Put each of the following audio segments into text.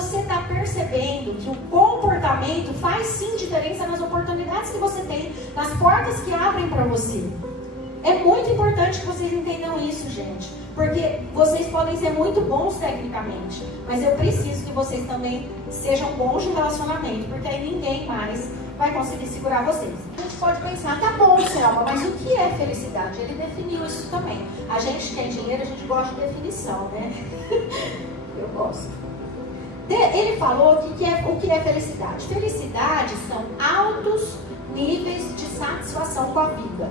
você está percebendo que o comportamento faz sim diferença nas oportunidades que você tem, nas portas que abrem para você. É muito importante que vocês entendam isso, gente. Porque vocês podem ser muito bons tecnicamente, mas eu preciso que vocês também sejam bons de relacionamento, porque aí ninguém mais vai conseguir segurar vocês. A gente pode pensar, tá bom, Selma, mas o que é felicidade? Ele definiu isso também. A gente que é engenheiro, a gente gosta de definição, né? Eu gosto. Ele falou o que é felicidade. Felicidade são altos níveis de satisfação com a vida.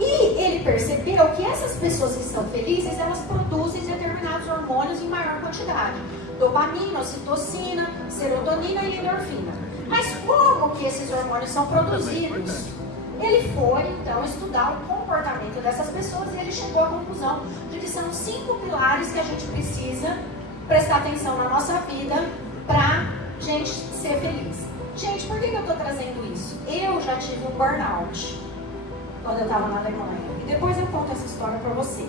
E ele percebeu que essas pessoas que são felizes, elas produzem determinados hormônios em maior quantidade. Dopamina, ocitocina, serotonina e endorfina. Mas como que esses hormônios são produzidos? Ele foi, então, estudar o comportamento dessas pessoas e ele chegou à conclusão de que são 5 pilares que a gente precisa prestar atenção na nossa vida para a gente ser feliz. Gente, por que eu estou trazendo isso? Eu já tive um burnout quando eu estava na Alemanha. E depois eu conto essa história para vocês.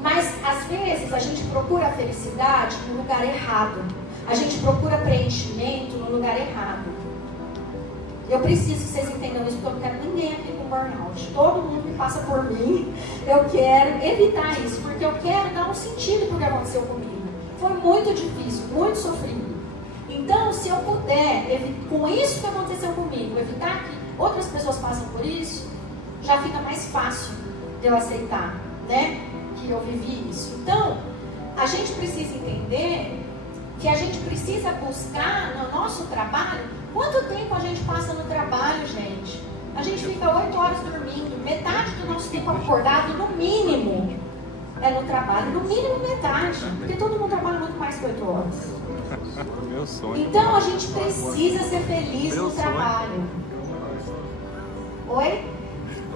Mas, às vezes, a gente procura a felicidade no lugar errado. A gente procura preenchimento no lugar errado. Eu preciso que vocês entendam isso, porque eu não quero ninguém aqui com burnout. Todo mundo que passa por mim, eu quero evitar isso, porque eu quero dar um sentido para o que aconteceu comigo. Foi muito difícil, muito sofrido. Então, se eu puder, com isso que aconteceu comigo, evitar que outras pessoas passam por isso, já fica mais fácil de eu aceitar, né? Que eu vivi isso. Então, a gente precisa entender que a gente precisa buscar no nosso trabalho. Quanto tempo a gente passa no trabalho, gente? A gente fica 8 horas dormindo, metade do nosso tempo acordado, no mínimo, é no trabalho, no mínimo metade, porque todo mundo trabalha muito mais que 8 horas. Meu sonho. Então a gente precisa ser feliz no trabalho. Oi?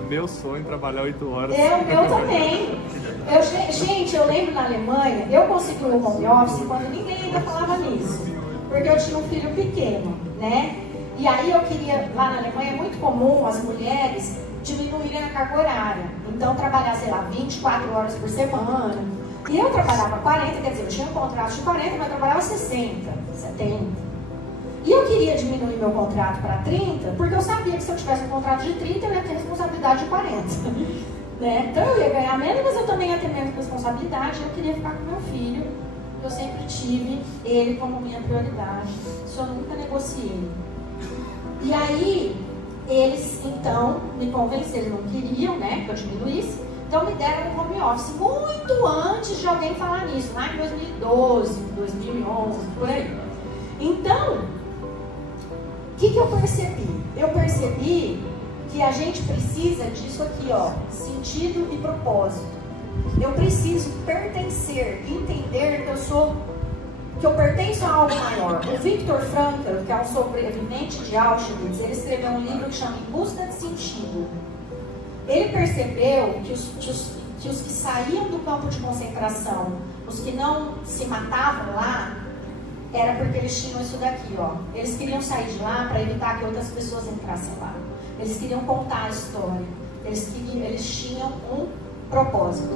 Meu sonho é trabalhar 8 horas. É, o meu também. Gente, eu lembro na Alemanha, eu consegui um home office quando ninguém ainda falava nisso. Porque eu tinha um filho pequeno, né? E aí eu queria, lá na Alemanha é muito comum as mulheres diminuírem a carga horária. Então trabalhar, sei lá, 24 horas por semana. E eu trabalhava 40, quer dizer, eu tinha um contrato de 40, mas eu trabalhava 60, 70. E eu queria diminuir meu contrato para 30, porque eu sabia que se eu tivesse um contrato de 30, eu ia ter responsabilidade de 40. Né? Então eu ia ganhar menos, mas eu também ia ter menos responsabilidade. Eu queria ficar com meu filho. Eu sempre tive ele como minha prioridade. Isso eu nunca negociei. E aí, eles então me convenceram, não queriam, né, que eu diminuísse. Então me deram um home office muito antes de alguém falar nisso, lá em 2012, 2011, por aí. Então, o que eu percebi? Eu percebi que a gente precisa disso aqui, ó, sentido e propósito. Eu preciso pertencer, entender que eu pertenço a algo maior. O Viktor Frankl, que é um sobrevivente de Auschwitz, ele escreveu um livro que chama Em Busca de Sentido. Ele percebeu que os que saíam do campo de concentração, os que não se matavam lá, era porque eles tinham isso daqui, ó. Eles queriam sair de lá para evitar que outras pessoas entrassem lá. Eles queriam contar a história. Eles tinham um propósito.